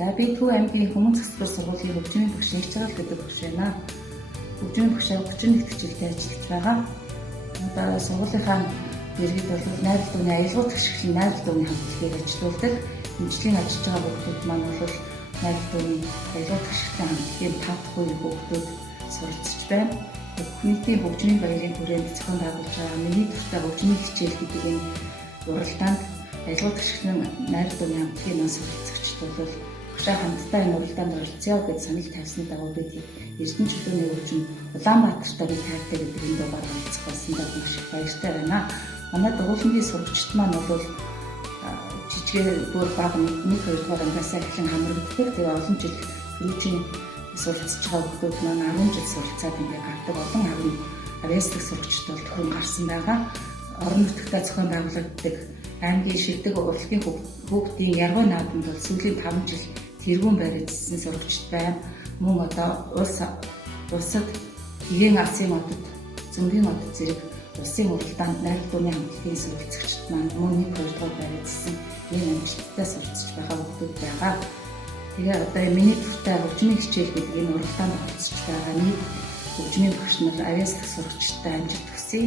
За би Төв аймгийн Хүмүүн засвар сургуулийн хөгжмийн багш Ирчгал гэдэг багш байна. Хөгжмийн багшаар 31 хичээлтэй ажиллаж байгаа. Одоо сургуулийнхаа иргэд бол найрал дууны аялал төгсгөлийн найрал дууны хамтлагийг ажилуулдаг. Эмчлийн ажиллаж байгаа хүүхдүүд маань бол найрал дууны аялал төгсгөлийн хамтлагийн 5 дахь үеийн хүүхдүүд суралцж байна. Нийтийн хөгжмийн баярын хүрээнд зохион байгуулж байгаа миний дуртай хөгжмийн хичээл гэдэг энэ уралдаанд аялал төгсгөлийн найрал дууны хамтлагийн маань суралцагчд бол багшаа хамтдаа энэ уралдаанд оролцъё гэж санал тавьсны дагуу бид Эрдэнэ чөлөөний хөгжим Улаанбаатартай би таартай гэдэг энэ дугаар оролцох болсондоо маш их баяртай байна. Манай дугуйлангийн сурагчид маань бол жижигээр бүр бага 1-2 дугаар ангиас эхлэн хамрагддаг. Тэгээ олон жил рутин суралцж байгаа хүмүүс маань 10 жил суралцаад ингээ гардаг олон авьяасдаг сурагчид бол төхөн гарсан байгаа. Орон нутгад зохион байгуулагддаг аймгийн шилдэг урлагийн хүүхдийн яргуу наадамд бол сүүлийн 5 жил тэргүүн баригдсан сурагчид байна. Мөн одоо улсад Игийн Асын модод Зөмбийн мод зэрэг улсын уралдаанд найрал дууны хамтлагийн суралцагчид маань мөн 1-2 дугаар баригдсан энэ амжилттай суралцж байгаа хүмүүс байгаа. Тэгээ одоо миний дуртай хөгжмийн хичээл гэдэг энэ уралдаанд оролцож байгаа нийт хөгжмийн багш нар авьяасдаг сурагчдтай амжилт хүсье.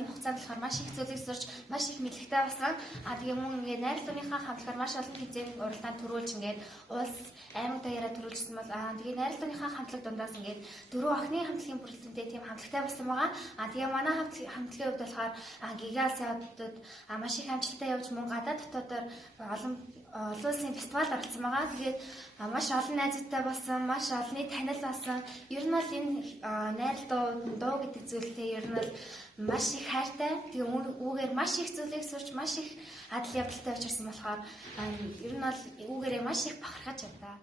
энэ хугацаанд болохоор маш их зүйлийг сурч маш их мэдлэгтэй болсон. Тэгээ мөн ингээд найралтынхаа хамтлагаар маш олон хэмжээний уралдаанд төрүүлж ингээд улс аймаг даяараа төрүүлжсэн бол тэгээ найралтынхаа хамтлаг дундаас ингээд 4 охины хамтлагийн бүрэлдэхүүнтэй тийм хамтлагтай болсон байгаа. Тэгээ манай хамтлагийн хувьд болохоор гигасиадууд маш их амжилттай явж мөн гадаад дотоодоор олон улсын фестивалд оролцсон байгаа. Тэгээд маш олон найзуудтай болсон, маш олонний танил болсон. Ер нь бол энэ найралтуу дуу гэдэг зүйлтэй ер нь бол маш их хайртай. Тэгээ үүгээр маш их зүйлийг сурч, маш их адал явдалтай учирсан болохоор ер нь бол үүгээрээ маш их бахархаж байна.